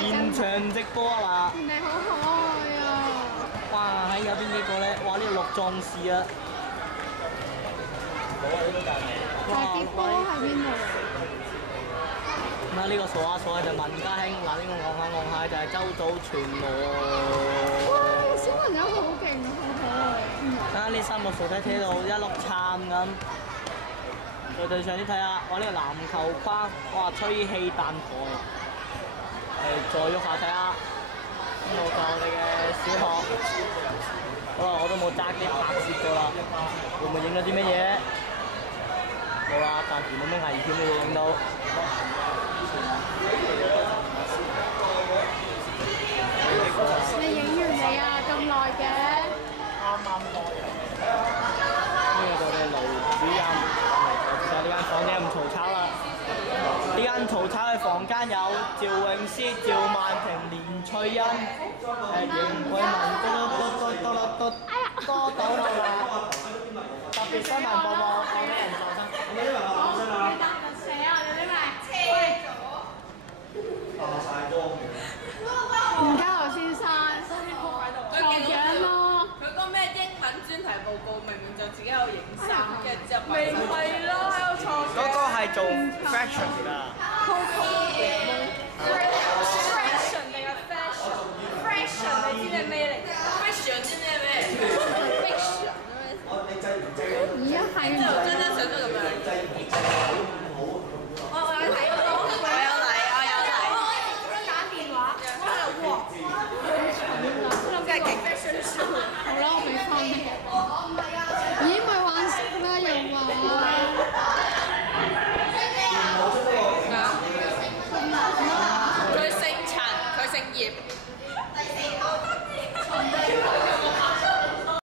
現場直播啊嘛！人哋好可愛啊！哇！喺有邊幾個咧？哇！呢個六壯士啊！大啲波喺邊度？嗱，呢個傻下就文家興，嗱呢個望下就係周祖全喎。哇！小朋友好勁啊，好可愛。啊！呢三個傻仔企度一碌杉咁。再對上啲睇下，我呢個籃球框，哇！吹氣彈陀。再喐下睇下，咁就我哋嘅小學。好啦，我都冇揸機拍攝過啦，會唔會影到啲乜嘢？冇啦，暫時冇咩危險嘅嘢影到。你影完未啊？咁耐嘅。啱開。呢個就係盧主任，就呢間房啫，唔嘈吵啦。呢間嘈吵嘅房間有趙詠詩、趙曼婷、連翠欣、袁桂文、多到啦。特別新聞報告，我俾人撞生。我呢個撞生啊！你答緊寫啊？你呢咪打曬光嘅。吳家豪先生，學長咯。佢個咩英文專題報告，明明就自己喺度影相，跟住之後咪係咯，喺度錯嘅。嗰個係做 fashion 㗎。fashion 定係 fashion？fashion 你知係咩嚟？fashion 知咩咩？fashion 而家係真想都咁樣。我有睇嗰個，我有睇。打電話，我喺度哇！真係勁 fashion show。好啦，我俾翻你。咦，咪玩咩又玩？佢姓陳，佢姓葉。